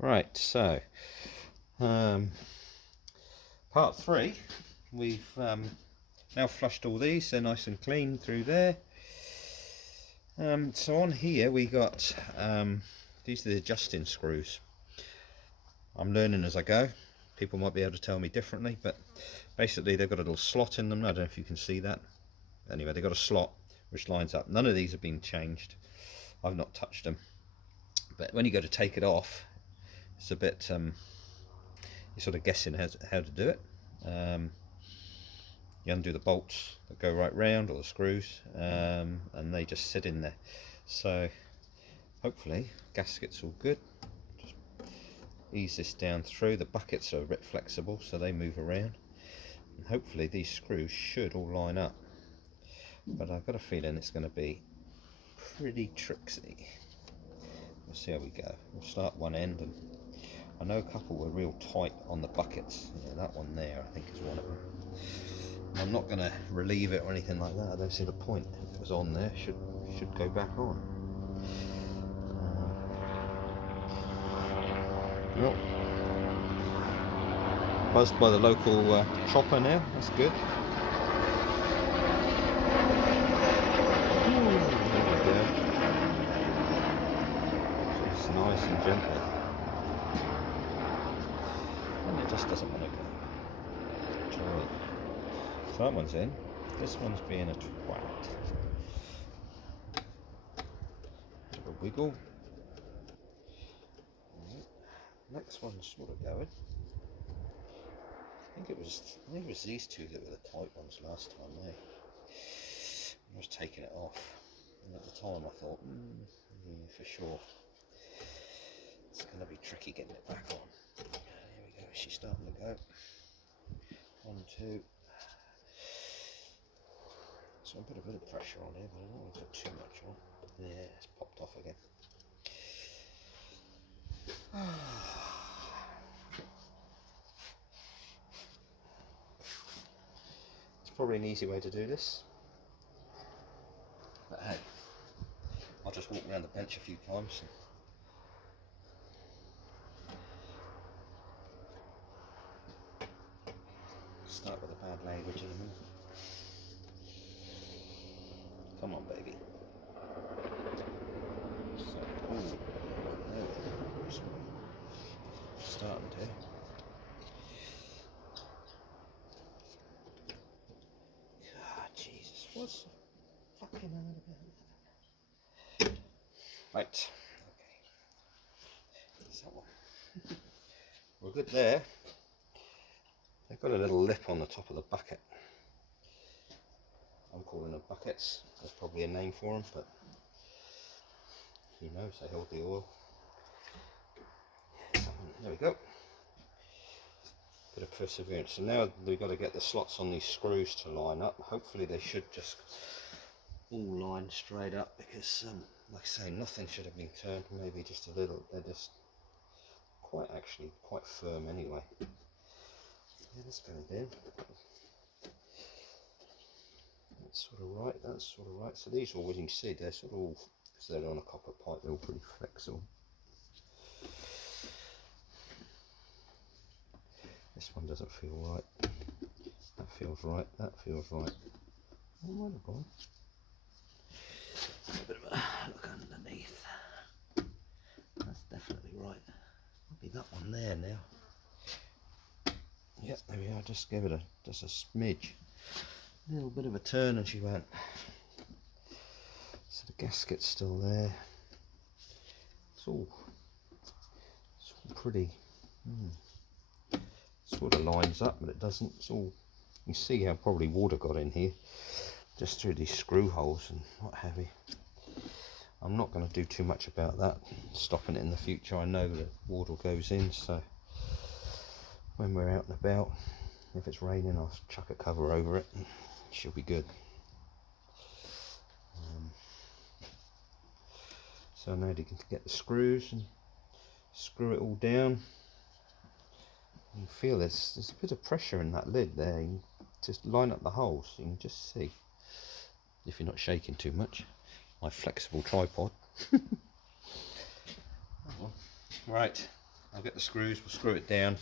Right, so part 3, we've now flushed all these, they're nice and clean through there. So on here we got these are the adjusting screws. I'm learning as I go. People might be able to tell me differently, but basically they've got a little slot in them. I don't know if you can see that. Anyway, they've got a slot which lines up. None of these have been changed. I've not touched them. But when you go to take it off, it's a bit you're sort of guessing how to do it. You undo the bolts that go right round, or the screws, and they just sit in there. So hopefully gasket's all good. Just ease this down through. The buckets are a bit flexible, so they move around, and hopefully these screws should all line up, but I've got a feeling it's going to be pretty tricksy. We'll see how we go. We'll start one end, and I know a couple were real tight on the buckets. Yeah, that one there I think is one of them. I'm not going to relieve it or anything like that. I don't see the point. If it was on there, should go back on. Well, buzzed by the local chopper now. That's good. It's nice and gentle. And it just doesn't want to go. So that one's in. This one's being a twat. Bit of a wiggle. Next one's sort of going. I think it was these two that were the tight ones last time. I was taking it off, and at the time I thought, yeah, for sure, it's going to be tricky getting it back on. Here we go. She's starting to go. 1, 2. So I put a bit of pressure on here, but I don't want to put too much on. Yeah, it's popped off again. It's probably an easy way to do this, but hey, I'll just walk around the bench a few times. Start with the bad language in a minute. Come on, baby. So, there we go. Starting to. God, Jesus, what's so fucking hard about that? Right, okay. There's that one. We're good there. They've got a little lip on the top of the bucket. I'm calling them buckets. There's probably a name for them, but who knows? They hold the oil. There we go. Bit of perseverance. So now we've got to get the slots on these screws to line up. Hopefully they should just all line straight up, because like I say, nothing should have been turned. Maybe just a little. They're just quite firm anyway. Yeah, this goes in. That's sort of right. That's sort of right. So these all, as you can see, they're sort of all, because they're on a copper pipe, they're all pretty flexible. This one doesn't feel right. That feels right. That feels right. Oh, might have gone. A bit of a look underneath. That's definitely right. Might be that one there now. Yep, there we are. Just give it just a smidge. A little bit of a turn and she went. So the gasket's still there. It's all pretty. Sort of lines up, but it doesn't. It's all. You see how probably water got in here, just through these screw holes and what have you. I'm not going to do too much about that, stopping it in the future. I know that water goes in, so when we're out and about, if it's raining, I'll chuck a cover over it and it should be good. So now you can get the screws and screw it all down. You can feel there's a bit of pressure in that lid there. You just line up the holes so you can just see, if you're not shaking too much. My flexible tripod. Right, I'll get the screws, we'll screw it down.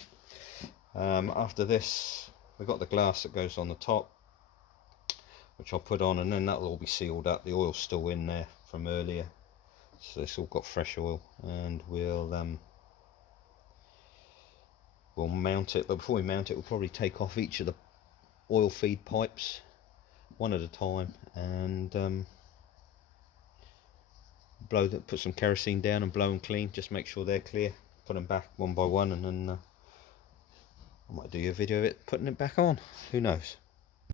After this, we've got the glass that goes on the top, which I'll put on, and then that'll all be sealed up. The oil's still in there from earlier, so it's all got fresh oil, and we'll mount it. But before we mount it, we'll probably take off each of the oil feed pipes one at a time, and put some kerosene down and blow them clean. Just make sure they're clear. Put them back one by one, and then I might do a video of it putting it back on. Who knows?